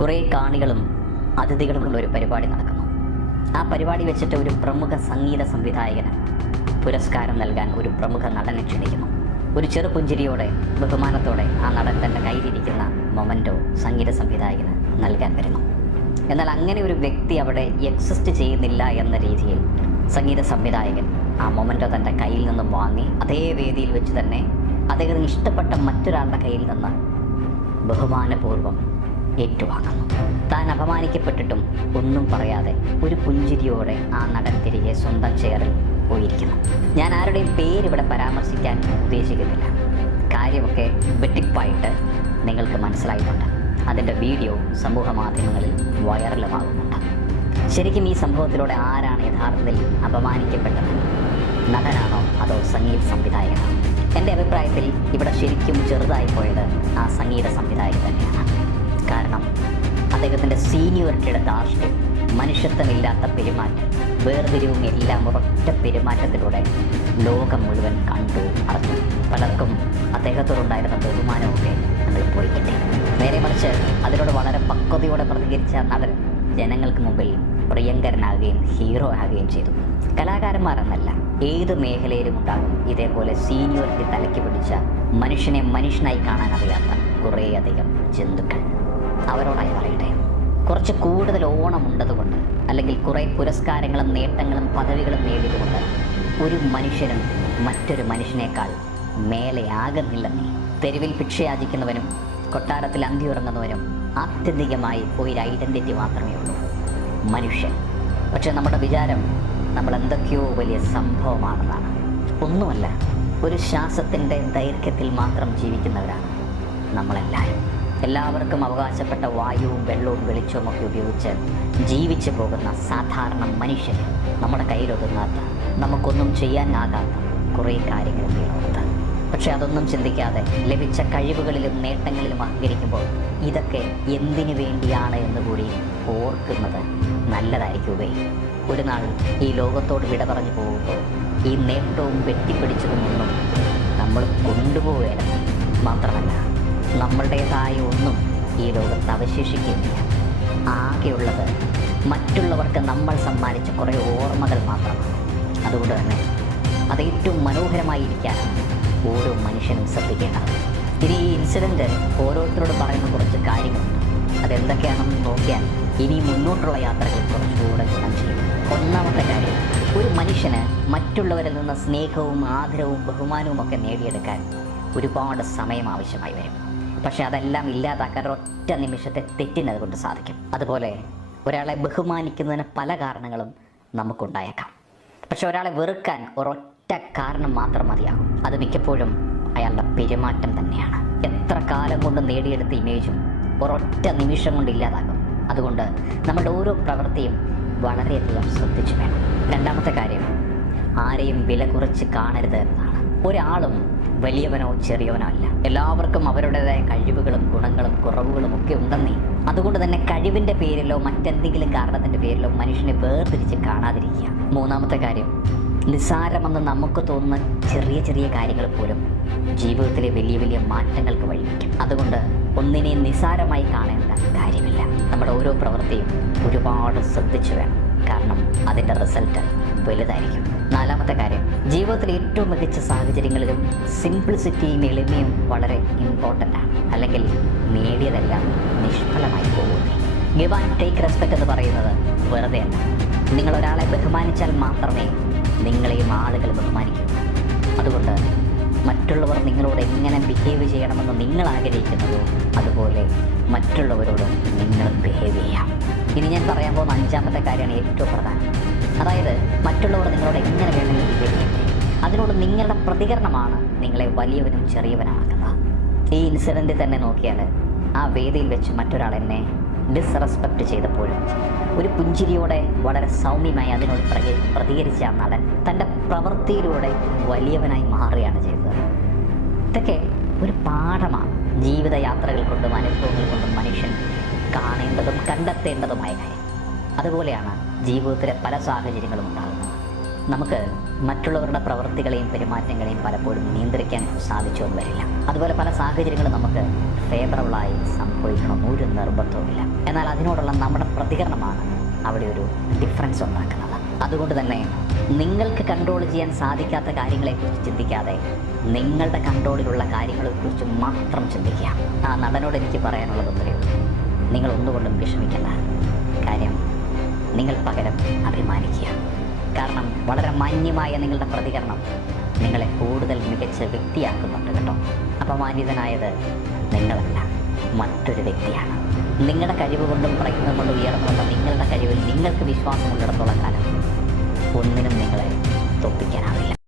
കുറേ കാണികളും അതിഥികളുമുള്ള ഒരു പരിപാടി നടക്കുന്നു. ആ പരിപാടി വെച്ചിട്ട് ഒരു പ്രമുഖ സംഗീത സംവിധായകന് പുരസ്കാരം നൽകാൻ ഒരു പ്രമുഖ നടനെ ക്ഷണിക്കുന്നു. ഒരു ചെറുപുഞ്ചിരിയോടെ ബഹുമാനത്തോടെ ആ നടൻ തൻ്റെ കയ്യിലിരിക്കുന്ന മൊമൻറ്റോ സംഗീത സംവിധായകന് നൽകാൻ വരുന്നു. എന്നാൽ അങ്ങനെ ഒരു വ്യക്തി അവിടെ എക്സിസ്റ്റ് ചെയ്യുന്നില്ല എന്ന രീതിയിൽ സംഗീത സംവിധായകൻ ആ മൊമൻറ്റോ തൻ്റെ കയ്യിൽ നിന്നും വാങ്ങി അതേ വേദിയിൽ വെച്ച് തന്നെ അദ്ദേഹത്തിന് ഇഷ്ടപ്പെട്ട മറ്റൊരാളുടെ കയ്യിൽ നിന്ന് ബഹുമാനപൂർവ്വം ഏറ്റുവാങ്ങുന്നു. താൻ അപമാനിക്കപ്പെട്ടിട്ടും ഒന്നും പറയാതെ ഒരു പുഞ്ചിരിയോടെ ആ നടൻ തിരികെ സ്വന്തം ചെയറിൽ പോയിരിക്കുന്നു. ഞാൻ ആരുടെയും പേരിവിടെ പരാമർശിക്കാൻ ഉദ്ദേശിക്കുന്നില്ല. കാര്യമൊക്കെ വെട്ടിപ്പായിട്ട് നിങ്ങൾക്ക് മനസ്സിലായിട്ടുണ്ട്. അതിൻ്റെ വീഡിയോ സമൂഹ മാധ്യമങ്ങളിൽ വൈറലുമാകുന്നുണ്ട്. ശരിക്കും ഈ സംഭവത്തിലൂടെ ആരാണ് യഥാർത്ഥത്തിൽ അപമാനിക്കപ്പെട്ടത്? നടനാണോ അതോ സംഗീത സംവിധായകനാണോ? എൻ്റെ അഭിപ്രായത്തിൽ ഇവിടെ ശരിക്കും ചെറുതായി പോയത് ആ സംഗീത സംവിധായകൻ തന്നെയാണ്. കാരണം അദ്ദേഹത്തിൻ്റെ സീനിയോറിറ്റിയുടെ ധാർഷ്ട്യം, മനുഷ്യത്വമില്ലാത്ത പെരുമാറ്റം, വേർതിരിവും എല്ലാം ഒരൊറ്റ പെരുമാറ്റത്തിലൂടെ ലോകം മുഴുവൻ കണ്ടു അറിഞ്ഞു. പലർക്കും അദ്ദേഹത്തോടുണ്ടായിരുന്ന ബഹുമാനമൊക്കെ നമ്മൾ പോയി കിട്ടി. നേരെ മറിച്ച് അതിനോട് വളരെ പക്വതയോടെ പ്രതികരിച്ച നടൻ ജനങ്ങൾക്ക് മുമ്പിൽ പ്രിയങ്കരനാകുകയും ഹീറോ ആകുകയും ചെയ്തു. കലാകാരന്മാരെന്നല്ല, ഏത് മേഖലയിലും ഉണ്ടാകും ഇതേപോലെ സീനിയോറിറ്റി തലയ്ക്ക് പിടിച്ച മനുഷ്യനെ മനുഷ്യനായി കാണാൻ അറിയാത്ത കുറേയധികം ജന്തുക്കൾ. അവരോടായി പറയട്ടെ, കുറച്ച് കൂടുതൽ ഓണമുണ്ടതുകൊണ്ട് അല്ലെങ്കിൽ കുറേ പുരസ്കാരങ്ങളും നേട്ടങ്ങളും പദവികളും നേടിയതുകൊണ്ട് ഒരു മനുഷ്യനും മറ്റൊരു മനുഷ്യനേക്കാൾ മേലെയാകുന്നില്ലെന്നേ. തെരുവിൽ ഭിക്ഷയാചിക്കുന്നവനും കൊട്ടാരത്തിൽ അന്തിയുറങ്ങുന്നവനും ആത്യന്തികമായി ഒരു ഐഡൻറ്റിറ്റി മാത്രമേ ഉള്ളൂ, മനുഷ്യൻ. പക്ഷെ നമ്മുടെ വിചാരം നമ്മൾ എന്തൊക്കെയോ വലിയ സംഭവമാണെന്നാണ്. ഒന്നുമല്ല, ഒരു ശ്വാസത്തിൻ്റെ ദൈർഘ്യത്തിൽ മാത്രം ജീവിക്കുന്നവരാണ് നമ്മളെല്ലാവരും. എല്ലാവർക്കും അവകാശപ്പെട്ട വായുവും വെള്ളവും വെളിച്ചവും ഒക്കെ ഉപയോഗിച്ച് ജീവിച്ചു പോകുന്ന സാധാരണ മനുഷ്യൻ, നമ്മുടെ കയ്യിലൊതുങ്ങാത്ത, നമുക്കൊന്നും ചെയ്യാനാകാത്ത കുറേ കാര്യങ്ങളുണ്ട് ലോകത്ത്. പക്ഷെ അതൊന്നും ചിന്തിക്കാതെ ലഭിച്ച കഴിവുകളിലും നേട്ടങ്ങളിലും അഹങ്കരിക്കുമ്പോൾ ഇതൊക്കെ എന്തിനു വേണ്ടിയാണ് എന്നുകൂടി ഓർക്കുന്നത് നല്ലതായിരിക്കുമേ. ഒരു നാൾ ഈ ലോകത്തോട് വിട പറഞ്ഞു പോകുമ്പോൾ ഈ നേട്ടവും വെട്ടിപ്പിടിച്ചതുമൊന്നും നമ്മൾ കൊണ്ടുപോവുകയാണ്. മാത്രമല്ല, നമ്മളുടേതായ ഒന്നും ഈ ലോകത്ത് അവശേഷിക്കുന്നില്ല. ആകെയുള്ളത് മറ്റുള്ളവർക്ക് നമ്മൾ സമ്മാനിച്ച കുറേ ഓർമ്മകൾ മാത്രമാണ്. അതുകൊണ്ട് തന്നെ അത് ഏറ്റവും മനോഹരമായിരിക്കാനാണ് ഓരോ മനുഷ്യനും ശ്രദ്ധിക്കേണ്ടത്. ഇനി ഈ ഇൻസിഡൻറ്റ് ഓരോരുത്തരോട് പറയുന്ന കുറച്ച് കാര്യങ്ങളുണ്ട്. അതെന്തൊക്കെയാണെന്ന് നോക്കിയാൽ ഇനി മുന്നോട്ടുള്ള യാത്രകൾ കുറച്ചുകൂടെ ഗുണം ചെയ്യും. ഒന്നാമത്തെ കാര്യം, ഒരു മനുഷ്യന് മറ്റുള്ളവരിൽ നിന്ന് സ്നേഹവും ആദരവും ബഹുമാനവും ഒക്കെ നേടിയെടുക്കാൻ ഒരുപാട് സമയം ആവശ്യമായി വരും. പക്ഷെ അതെല്ലാം ഇല്ലാതാക്കാൻ ഒറ്റ നിമിഷത്തെ തെറ്റിനത് കൊണ്ട് സാധിക്കും. അതുപോലെ ഒരാളെ ബഹുമാനിക്കുന്നതിന് പല കാരണങ്ങളും നമുക്കുണ്ടായേക്കാം. പക്ഷെ ഒരാളെ വെറുക്കാൻ ഒരൊറ്റ കാരണം മാത്രം മതിയാകും. അത് മിക്കപ്പോഴും അയാളുടെ പെരുമാറ്റം തന്നെയാണ്. എത്ര കാലം കൊണ്ട് നേടിയെടുത്ത ഇമേജും ഒരൊറ്റ നിമിഷം കൊണ്ട് ഇല്ലാതാകും. അതുകൊണ്ട് നമ്മുടെ ഓരോ പ്രവൃത്തിയും വളരെയധികം ശ്രദ്ധിച്ചു വേണം. രണ്ടാമത്തെ കാര്യം, ആരെയും വില കുറച്ച് കാണരുത് എന്നതാണ്. ഒരാളും വലിയവനോ ചെറിയവനോ അല്ല. എല്ലാവർക്കും അവരുടേതായ കഴിവുകളും ഗുണങ്ങളും കുറവുകളും ഒക്കെ ഉണ്ടെന്നേ. അതുകൊണ്ട് തന്നെ കഴിവിൻ്റെ പേരിലോ മറ്റെന്തെങ്കിലും കാരണത്തിൻ്റെ പേരിലോ മനുഷ്യനെ വേർതിരിച്ച് കാണാതിരിക്കുക. മൂന്നാമത്തെ കാര്യം, നിസ്സാരമെന്ന് നമുക്ക് തോന്നുന്ന ചെറിയ ചെറിയ കാര്യങ്ങൾ പോലും ജീവിതത്തിലെ വലിയ വലിയ മാറ്റങ്ങൾക്ക് വഴിവെക്കും. അതുകൊണ്ട് ഒന്നിനെയും നിസ്സാരമായി കാണേണ്ട കാര്യമില്ല. നമ്മുടെ ഓരോ പ്രവൃത്തിയും ഒരുപാട് ശ്രദ്ധിച്ചു വേണം. കാരണം അതിൻ്റെ റിസൾട്ട് വലുതായിരിക്കും. നാലാമത്തെ കാര്യം, ജീവിതത്തിലെ ഏറ്റവും മികച്ച സാഹചര്യങ്ങളിലും സിംപ്ലിസിറ്റിയും എളിമയും വളരെ ഇമ്പോർട്ടൻ്റ് ആണ്. അല്ലെങ്കിൽ നേടിയതെല്ലാം നിഷ്ഫലമായി പോകുന്നേ. ഗിവ് ആൻഡ് ടേക്ക് റെസ്പെക്റ്റ് എന്ന് പറയുന്നത് വെറുതെ അല്ല. നിങ്ങൾ ഒരാളെ ബഹുമാനിച്ചാൽ മാത്രമേ നിങ്ങളെയും ആളുകൾ ബഹുമാനിക്കൂ. അതുകൊണ്ട് മറ്റുള്ളവർ നിങ്ങളോട് എങ്ങനെ ബിഹേവ് ചെയ്യണമെന്ന് നിങ്ങൾ ആഗ്രഹിക്കുന്നതോ അതുപോലെ മറ്റുള്ളവരോട് നിങ്ങൾ ബിഹേവ് ചെയ്യാം. ഇനി ഞാൻ പറയാൻ പോകുന്ന അഞ്ചാമത്തെ കാര്യമാണ് ഏറ്റവും പ്രധാനം. അതായത് മറ്റുള്ളവർ നിങ്ങളോട് എങ്ങനെ വേണമെങ്കിൽ ബിഹേവ് ചെയ്യും. അതിനോട് നിങ്ങളുടെ പ്രതികരണമാണ് നിങ്ങളെ വലിയവനും ചെറിയവനാക്കുന്നത്. ഈ ഇൻസിഡൻറ്റിൽ തന്നെ നോക്കിയാൽ ആ വേദിയിൽ വെച്ച് മറ്റൊരാൾ എന്നെ ഡിസ്റെസ്പെക്റ്റ് ചെയ്തപ്പോഴും ഒരു പുഞ്ചിരിയോടെ വളരെ സൗമ്യമായി അതിനോട് പ്രതികരിച്ച ആ നടൻ തൻ്റെ പ്രവൃത്തിയിലൂടെ വലിയവനായി മാറുകയാണ് ചെയ്തത്. ഇതൊക്കെ ഒരു പാഠമാണ്. ജീവിതയാത്രകൾ കൊണ്ടും അനുഭവങ്ങൾ കൊണ്ടും മനുഷ്യൻ കാണേണ്ടതും കണ്ടെത്തേണ്ടതുമായ കാര്യം. അതുപോലെയാണ് ജീവിതത്തിലെ പല സാഹചര്യങ്ങളും ഉണ്ടാകുന്നത്. നമുക്ക് മറ്റുള്ളവരുടെ പ്രവൃത്തികളെയും പെരുമാറ്റങ്ങളെയും പലപ്പോഴും നിയന്ത്രിക്കാൻ സാധിച്ചു വരില്ല. അതുപോലെ പല സാഹചര്യങ്ങളും നമുക്ക് ഫേവറബിളായി സംഭവിക്കണമെന്ന് ഒരു നിർബന്ധവുമില്ല. എന്നാൽ നമ്മുടെ പ്രതികരണമാണ് അവിടെ ഒരു ഡിഫറൻസ് ഉണ്ടാക്കുന്നത്. അതുകൊണ്ട് തന്നെ നിങ്ങൾക്ക് കൺട്രോൾ ചെയ്യാൻ സാധിക്കാത്ത കാര്യങ്ങളെക്കുറിച്ച് ചിന്തിക്കാതെ നിങ്ങളുടെ കൺട്രോളിലുള്ള കാര്യങ്ങളെക്കുറിച്ച് മാത്രം ചിന്തിക്കുക. ആ നടനോട് എനിക്ക് പറയാനുള്ളത് ഒന്നേ ഉള്ളൂ, നിങ്ങൾ ഒന്നുകൊണ്ടും വിഷമിക്കേണ്ട. കാര്യം നിങ്ങൾ പകരം അഭിമാനിക്കുക. കാരണം വളരെ മാന്യമായ നിങ്ങളുടെ പ്രതികരണം നിങ്ങളെ കൂടുതൽ മികച്ച വ്യക്തിയാക്കുന്നുണ്ട് കേട്ടോ. അപമാനിതനായത് നിങ്ങളല്ല, മറ്റൊരു വ്യക്തിയാണ്. നിങ്ങളുടെ കഴിവ് കൊണ്ടും പ്രയത്നം കൊണ്ടും ഉയർന്നുള്ള നിങ്ങളുടെ കഴിവിൽ നിങ്ങൾക്ക് വിശ്വാസമുള്ളിടത്തോളം കാലം ഒന്നിനും നിങ്ങളെ തോൽപ്പിക്കാനാവില്ല.